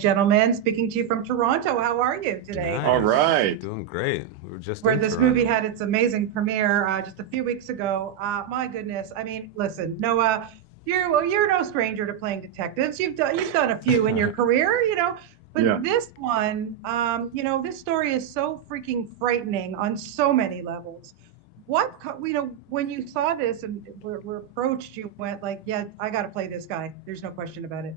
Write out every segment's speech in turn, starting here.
gentlemen, speaking to you from Toronto. How are you today? All Nice. right. Doing great. We were just Where in this movie Toronto. had its amazing premiere just a few weeks ago. My goodness, I mean, listen, Noah, you're no stranger to playing detectives. You've done a few in your career, but Yeah. this one, this story is so freaking frightening on so many levels. When you saw this and were approached, you went like, yeah, I got to play this guy. There's no question about it.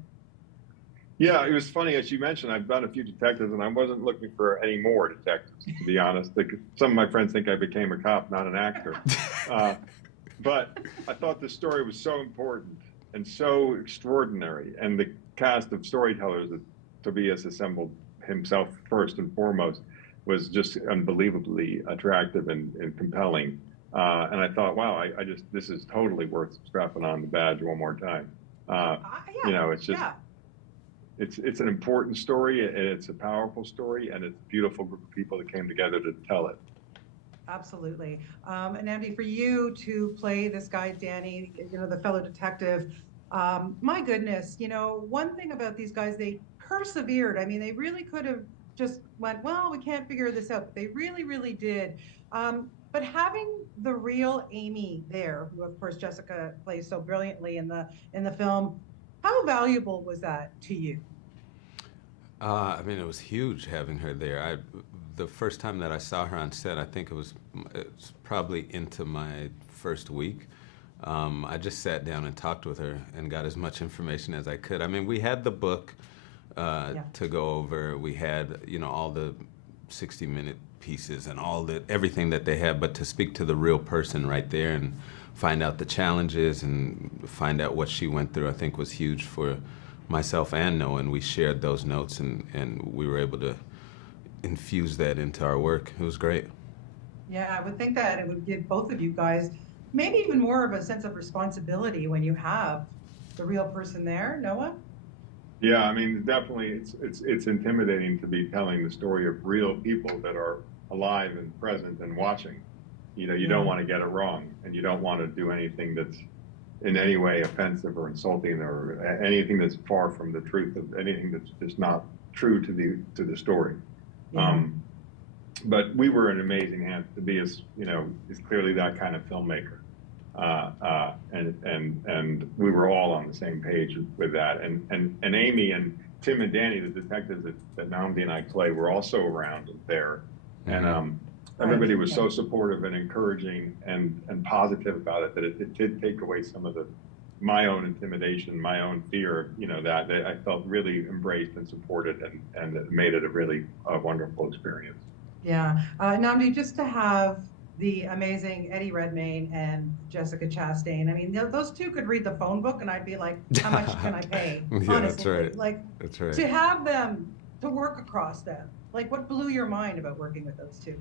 Yeah, it was funny, as you mentioned, I've done a few detectives, and I wasn't looking for any more detectives, to be honest. Some of my friends think I became a cop, not an actor. Uh, but I thought the story was so important and so extraordinary, and the cast of storytellers that Tobias assembled himself first and foremost was just unbelievably attractive and compelling. And I thought, wow, this is totally worth strapping on the badge one more time. Yeah, It's just yeah. it's an important story, and it's a powerful story, and it's a beautiful group of people that came together to tell it. Absolutely. And Andy, for you to play this guy, Danny, the fellow detective, my goodness, one thing about these guys, they persevered. I mean, they really could have just went, well, we can't figure this out, but they really, really did. But having the real Amy there, who of course Jessica plays so brilliantly in the film, how valuable was that to you? I mean, it was huge having her there. The first time that I saw her on set, I think it's probably into my first week. I just sat down and talked with her and got as much information as I could. I mean, we had the book Yeah. to go over. We had, all the 60-minute pieces and everything that they had, but to speak to the real person right there and find out the challenges and find out what she went through, I think was huge for myself and Noah, and we shared those notes, and we were able to infuse that into our work. It was great. Yeah, I would think that it would give both of you guys maybe even more of a sense of responsibility when you have the real person there, Noah. Yeah, I mean, definitely, it's intimidating to be telling the story of real people that are alive and present and watching. You don't Yeah. want to get it wrong, and you don't want to do anything that's in any way offensive or insulting, or anything that's far from the truth of anything that's just not true to the story. Yeah. Um, but we were in amazing hands. Tobias, is clearly that kind of filmmaker, and we were all on the same page with that. And Amy and Tim and Danny, the detectives that Nnamdi and I play, were also around there, and everybody was so supportive and encouraging and positive about it that it did take away some of my own intimidation, my own fear, that I felt really embraced and supported, and it made it a really wonderful experience. Yeah. Namdi, just to have the amazing Eddie Redmayne and Jessica Chastain. I mean, those two could read the phone book and I'd be like, how much can I pay? Yeah, that's Honestly. right. Like, That's right. to have them, to work across them, like what blew your mind about working with those two?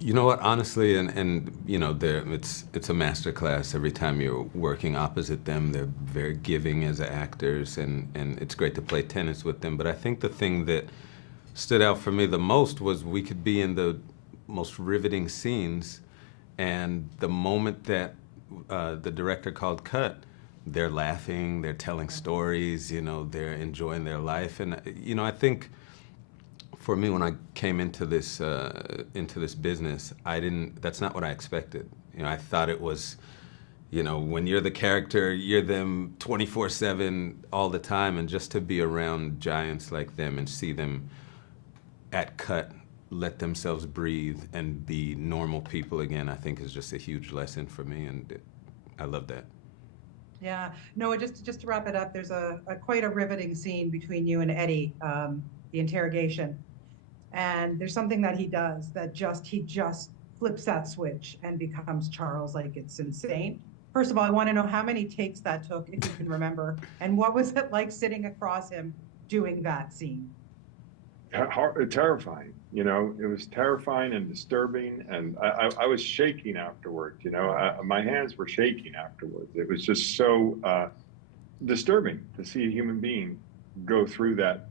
You know what? Honestly, and it's a master class every time you're working opposite them. They're very giving as actors, and it's great to play tennis with them. But I think the thing that stood out for me the most was we could be in the most riveting scenes, and the moment that the director called cut, they're laughing, they're telling stories, they're enjoying their life, and I think for me, when I came into this business, that's not what I expected. I thought it was, when you're the character, you're them 24/7 all the time, and just to be around giants like them and see them at cut let themselves breathe and be normal people again, I think is just a huge lesson for me, and I love that. Yeah. Noah, just to wrap it up, there's a quite a riveting scene between you and Eddie, the interrogation. And there's something that he does that he just flips that switch and becomes Charles. Like, it's insane. First of all, I want to know how many takes that took, if you can remember, and what was it like sitting across him doing that scene? Terrifying. It was terrifying and disturbing, and I was shaking afterwards. My hands were shaking afterwards. It was just so disturbing to see a human being go through that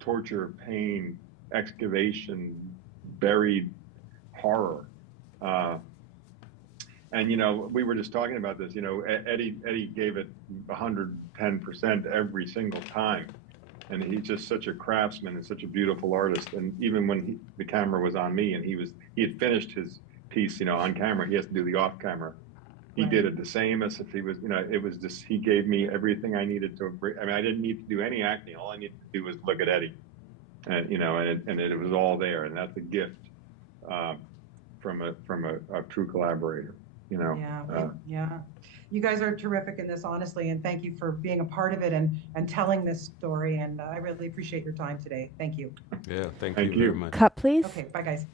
torture, pain, excavation, buried horror. And, we were just talking about this, Eddie gave it 110% every single time. And he's just such a craftsman and such a beautiful artist. And even when the camera was on me and he had finished his piece, on camera, he has to do the off camera. He Right. did it the same as if he was, it was just, he gave me everything I needed to, I mean, I didn't need to do any acting. All I needed to do was look at Eddie. And, it was all there. And that's a gift from a true collaborator, Yeah, yeah. You guys are terrific in this, honestly, and thank you for being a part of it and telling this story. And I really appreciate your time today. Thank you. Yeah, thank Thank you very you. much. Cut, please. Okay, bye, guys.